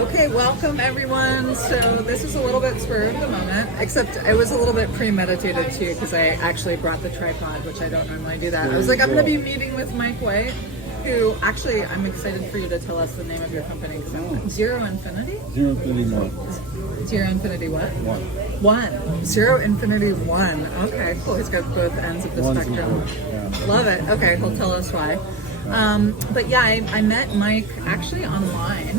Okay, welcome everyone. So this is a little bit spur of the moment, except it was a little bit premeditated too, because I actually brought the tripod, which I don't normally do that. I was like, I'm going to be meeting with Mike White, who actually I'm excited for you to tell us the name of your company. Zero Infinity? Zero Infinity One. Zero Infinity what? One. Zero Infinity One. Okay, cool. He's got both ends of the spectrum. Yeah. Love it. Okay, he'll tell us why. But yeah, I met Mike actually online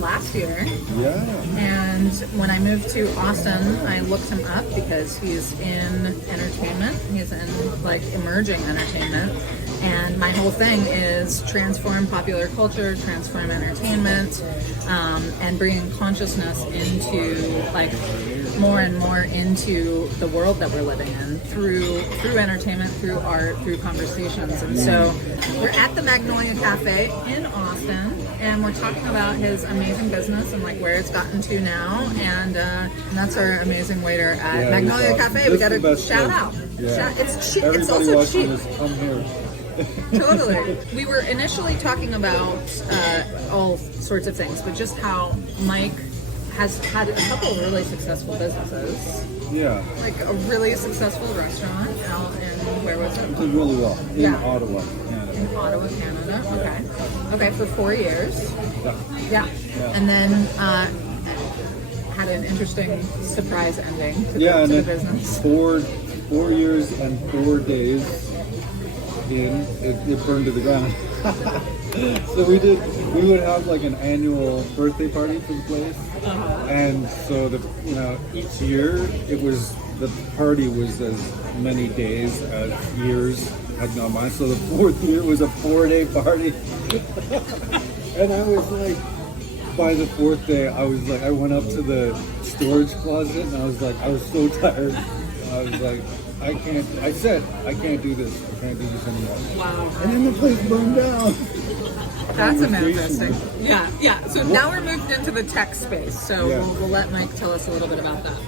last year. Yeah. And when I moved to Austin, I looked him up because he's in entertainment. He's in like emerging entertainment. And my whole thing is transform popular culture, transform entertainment, and bringing consciousness into like more and more into the world that we're living in through entertainment, through art, through conversations. And so we're at the Magnolia Cafe in Austin, and we're talking about his amazing business and like where it's gotten to now. And that's our amazing waiter at Magnolia Cafe. We got to shout out. Yeah. It's cheap. Everybody It's also cheap. This, come here. Totally. We were initially talking about all sorts of things, but just how Mike has had a couple of really successful businesses. Yeah. Like a really successful restaurant out in, where was it? It did really well. In Ottawa, Canada. In Ottawa, Canada. Okay. Okay, for 4 years. Yeah. And then had an interesting surprise ending to the business. 4 years and 4 days in, it burned to the ground. So we would have like an annual birthday party for the place, and so each year the party was as many days as years had gone by. So the fourth year was a 4-day party, and I was like, by the fourth day, I went up to the storage closet and I was so tired. I was like, I can't do this. I can't do this anymore. Wow. And then the place burned down. That's a manifesting. Yeah. So now we're moved into the tech space. So we'll let Mike tell us a little bit about that.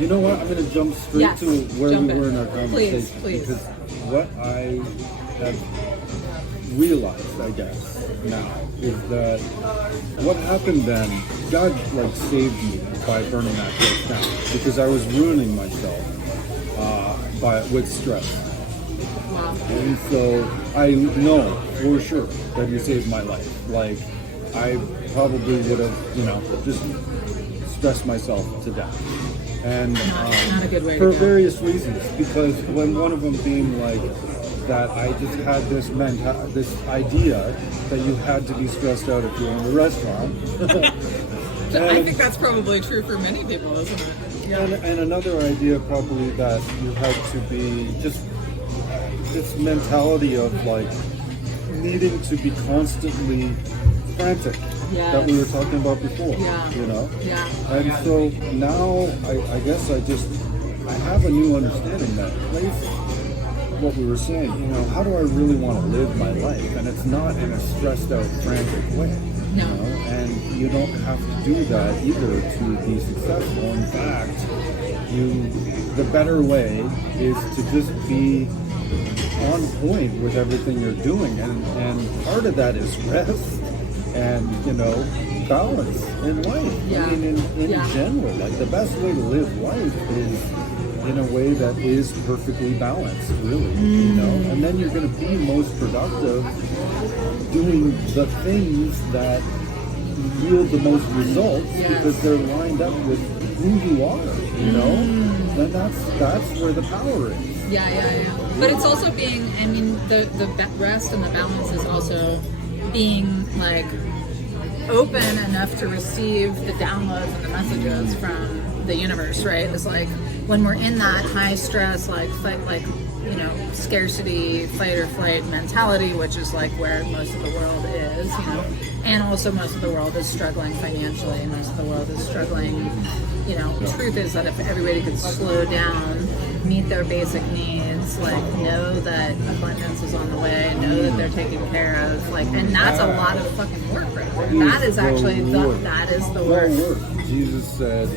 You know what? I'm going to jump straight to where we were in our conversation. Please. Because what I have realized, I guess, now is that what happened then, God saved me by burning that place down, because I was ruining myself with stress. Wow. And so I know for sure that He saved my life. Like, I probably would have, just stressed myself to death. And not a good way for to go. various reasons. Because one of them being like that I just had this idea that you had to be stressed out if you own a restaurant. I think that's probably true for many people, isn't it? Yeah. And another idea probably that you had to be just this mentality of like needing to be constantly frantic that we were talking about before. Yeah. And so now I guess I have a new understanding that what we were saying, how do I really want to live my life? And it's not in a stressed out, frantic way. No. And you don't have to do that either to be successful. In fact, the better way is to just be on point with everything you're doing. And part of that is rest and, balance in life. Yeah. I mean, in general, like the best way to live life is in a way that is perfectly balanced, really, and then you're going to be most productive doing the things that yield the most results because they're lined up with who you are, then that's where the power is. Yeah. But it's also being, the rest and the balance is also being like open enough to receive the downloads and the messages from the universe, right? It's like when we're in that high stress, scarcity, fight or flight mentality, which is like where most of the world is, and also most of the world is struggling financially, most of the world is struggling, the truth is that if everybody could slow down, meet their basic needs, know that abundance is on the way, know that they're taken care of, and that's a lot of fucking work right there. That is actually that is the work. Jesus said,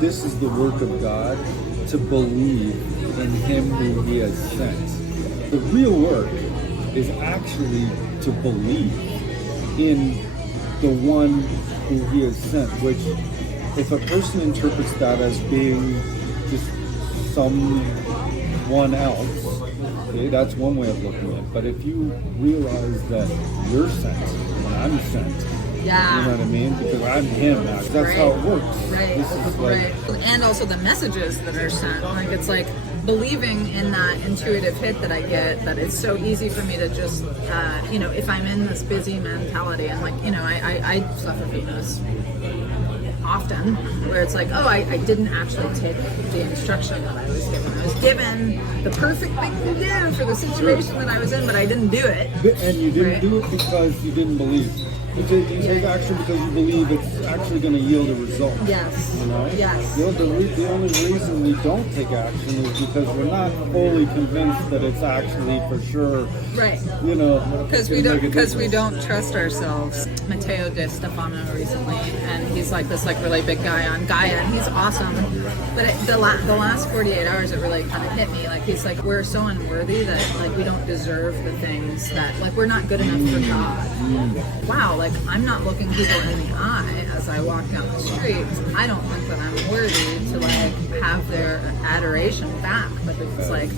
this is the work of God, to believe in Him who He has sent. The real work is actually to believe in the one who he has sent, which if a person interprets that as being just someone else, okay, that's one way of looking at it. But if you realize that you're sent and I'm sent, Yeah. you know what I mean? Because I'm him now. That's how it works. Right. This is like, Right. And also the messages that are sent. Like it's like believing in that intuitive hit that I get, that it's so easy for me to just, if I'm in this busy mentality, and like, I suffer from this often, where it's like, oh, I didn't actually take the instruction that I was given. I was given the perfect thing to do for the situation that I was in, but I didn't do it. and you didn't Right. do it because you didn't believe. You take action because you believe it's actually going to yield a result. Yes. You know? Yes. The only reason we don't take action is because we're not fully convinced that it's actually for sure. Right. Because Because we don't trust ourselves. Matteo De Stefano recently, and he's like this really big guy on Gaia, and he's awesome. But the last 48 hours, it really kind of hit me. Like he's like, we're so unworthy that like we don't deserve the things that like we're not good enough for God. Wow, like I'm not looking people in the eye as I walk down the street. I don't think that I'm worthy to like have their adoration back. But it's like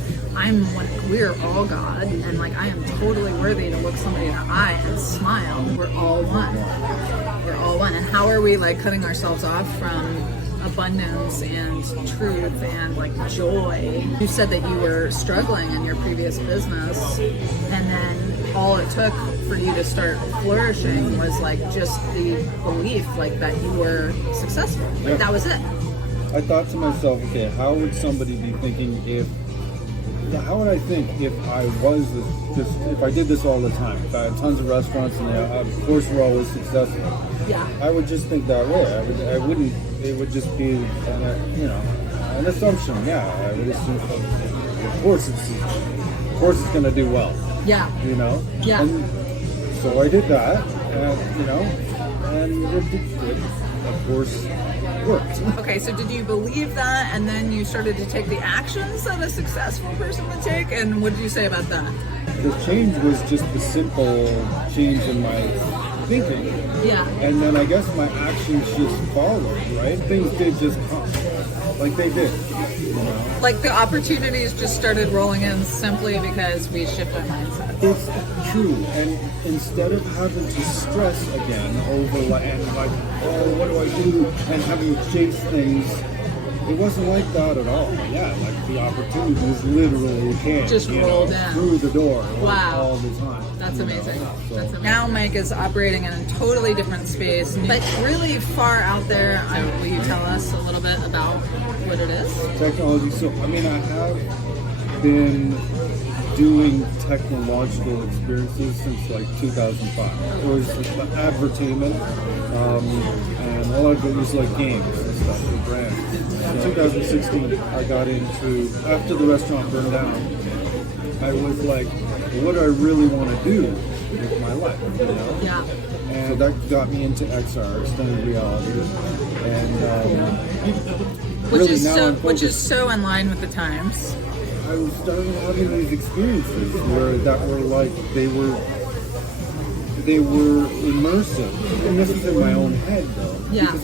we're all God, and like I am totally worthy to look somebody in the eye and smile. We're all one. We're all one. And how are we like cutting ourselves off from abundance and truth and like joy? You said that you were struggling in your previous business, and then all it took for you to start flourishing was like just the belief like that you were successful. Like that was it. I thought to myself, okay, how would somebody be thinking how would I think if I was if I did this all the time? If I had tons of restaurants and they, of course we're always successful. Yeah. I would just think that way. I wouldn't. It would just be, an assumption. Yeah, I would assume. Of course it's going to do well. Yeah. Yeah. And so I did that, and it of course worked. Okay, so did you believe that, and then you started to take the actions that a successful person would take, and what did you say about that? The change was just the simple change in my thinking. Yeah. And then I guess my actions just followed, right? Things did just come. Like they did. Like the opportunities just started rolling in simply because we shift our mindset. It's true. And instead of having to stress again over what do I do? And having to chase things, it wasn't like that at all. Yeah, like the opportunities literally came. Just rolled in. Through the door. Wow. All the time. That's amazing. So. That's amazing. Now Mike is operating in a totally different space, but really far out there. Will you tell us a little bit about what it is? Technology. So, I have been doing technological experiences since like 2005. It was advertainment, and a lot of it was like games and stuff for brands. In 2016, I got into, after the restaurant burned down, I was like, what do I really want to do with my life? Yeah. And that got me into XR, extended reality, and which is so in line with the times. I started having these experiences that were like they were immersive, and this is in my own head though, Yeah. because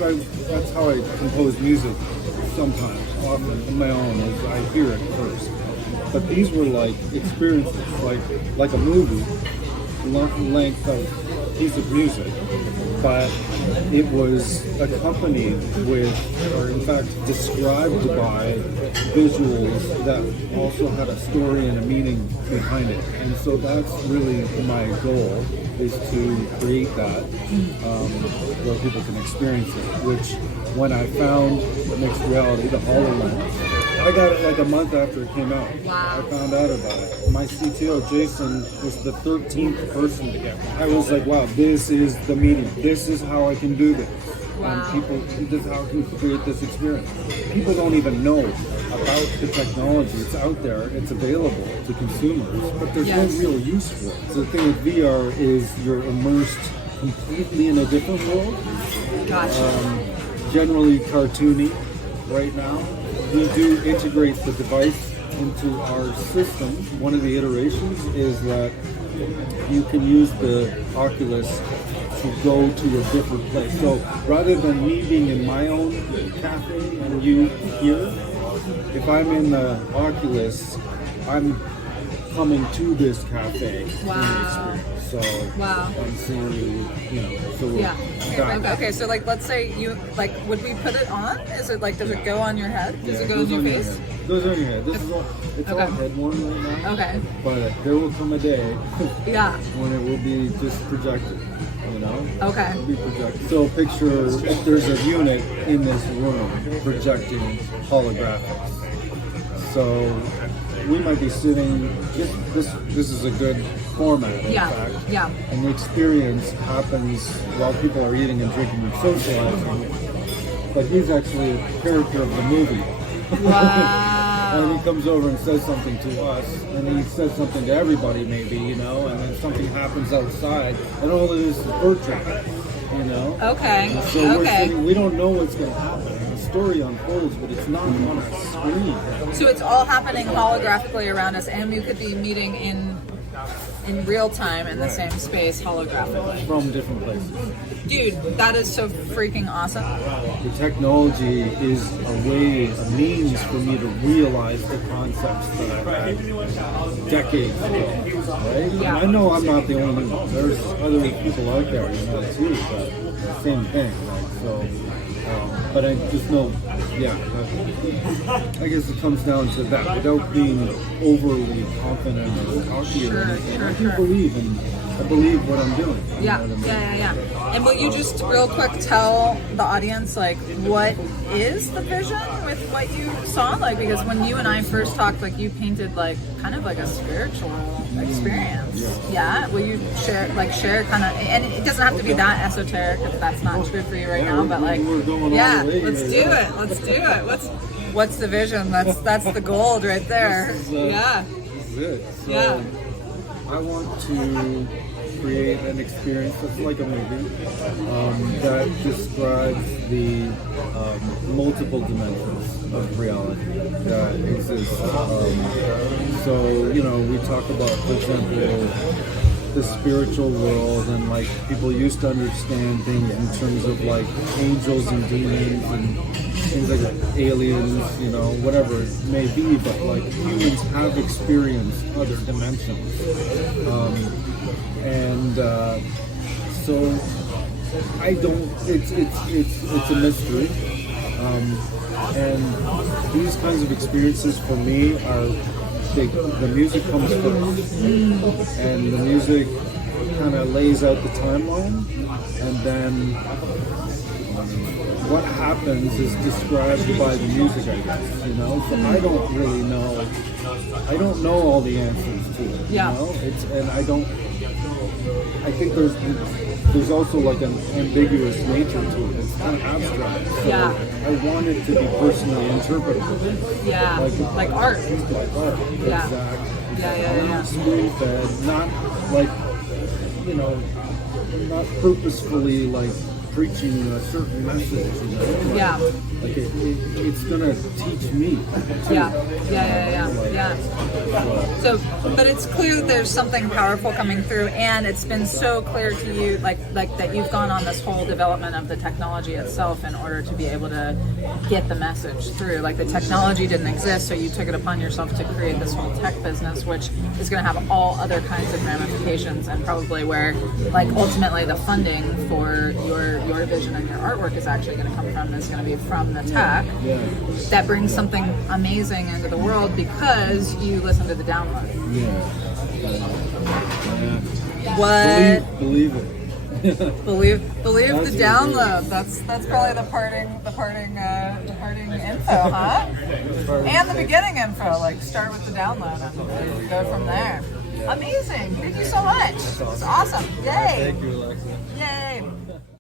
that's how I compose music sometimes, often on my own, as I hear it first. But these were like experiences, like a movie, length of piece of music, but it was accompanied with, or in fact described by, visuals that also had a story and a meaning behind it. And so that's really my goal, is to create that where people can experience it, which when I found mixed reality, the HoloLens, I got it like a month after it came out. Wow. I found out about it. My CTO, Jason, was the 13th person to get it. I was like, wow, this is the medium. This is how I can do this. Wow. And this is how I can create this experience. People don't even know about the technology. It's out there. It's available to consumers, but there's Yes. no real use for it. So the thing with VR is you're immersed completely in a different world. Gotcha. Generally cartoony right now. We do integrate the device into our system. One of the iterations is that you can use the Oculus to go to a different place. So rather than me being in my own cafe and you here, if I'm in the Oculus, I'm coming to this cafe. Wow. So I'm seeing you, so Yeah. that- Okay. So like, let's say you like, would we put it on? Is it like, does it go on your head? Does it go goes on your on face? head. Goes on your head. This is all, it's all Okay. head one right now. Okay. But there will come a day Yeah. when it will be just projected. Okay. It'll be projected. So picture if there's a unit in this room projecting holographics. So we might be sitting. This is a good format. In fact. Yeah. And the experience happens while people are eating and drinking and socializing. But he's actually a character of the movie. Wow. And he comes over and says something to us, and he says something to everybody, maybe, and then something happens outside, and all it is virtual, Okay. And so we're sitting, we don't know what's going to happen. The story unfolds, but it's not on a screen. So it's all happening holographically around us, and we could be meeting in real time in the same space holographically. From different places. Dude, that is so freaking awesome. The technology is a means for me to realize the concepts that I've had decades ago, right? Yeah. And I know I'm not the only one. There's other people out there, too, but same thing, right? So, but I just know, I guess it comes down to that. Without being overly confident or cocky or anything, I do I believe what I'm doing. You know what I mean? Yeah. And will you just real quick tell the audience, like, what is the vision with what you saw? Like, because when you and I first talked, like, you painted, like, kind of like a spiritual experience. Yeah? Will you share kind of, and it doesn't have to be that esoteric if that's not true for you right now, but, like, we're going all the way let's do here. it. Let's do it. What's the vision? That's the gold right there. This is it. So, I want to create an experience that's like a movie that describes the multiple dimensions of reality that exist. So, we talk about, for example, the spiritual world, and like people used to understand things in terms of like angels and demons and things like aliens, whatever it may be, but like humans have experienced other dimensions. So I don't, it's a mystery. And these kinds of experiences for me are, the music comes first, and the music kind of lays out the timeline, and then what happens is described by the music, I guess, So I don't really know. I don't know all the answers to it, and I think there's also like an ambiguous nature to it. It's kind of abstract. So I want it to be personally interpretable. Yeah. Like art. Like art. Yeah. Exactly. Yeah. Spoon-fed, not like, not purposefully like preaching a certain message. Yeah. Like it's gonna teach me. Too. Yeah. So, but it's clear that there's something powerful coming through, and it's been so clear to you, like that you've gone on this whole development of the technology itself in order to be able to get the message through. Like the technology didn't exist, so you took it upon yourself to create this whole tech business, which is going to have all other kinds of ramifications, and probably where, like, ultimately the funding for your vision and your artwork is actually going to come from is going to be from the tech. That brings something amazing into the world because you listen to the download. What? Believe it. Believe the download. That's probably the parting info, huh? And the beginning info. Like, start with the download and go from there. Amazing. Thank you so much. It's awesome. Yay. Thank you, Alexa. Yay.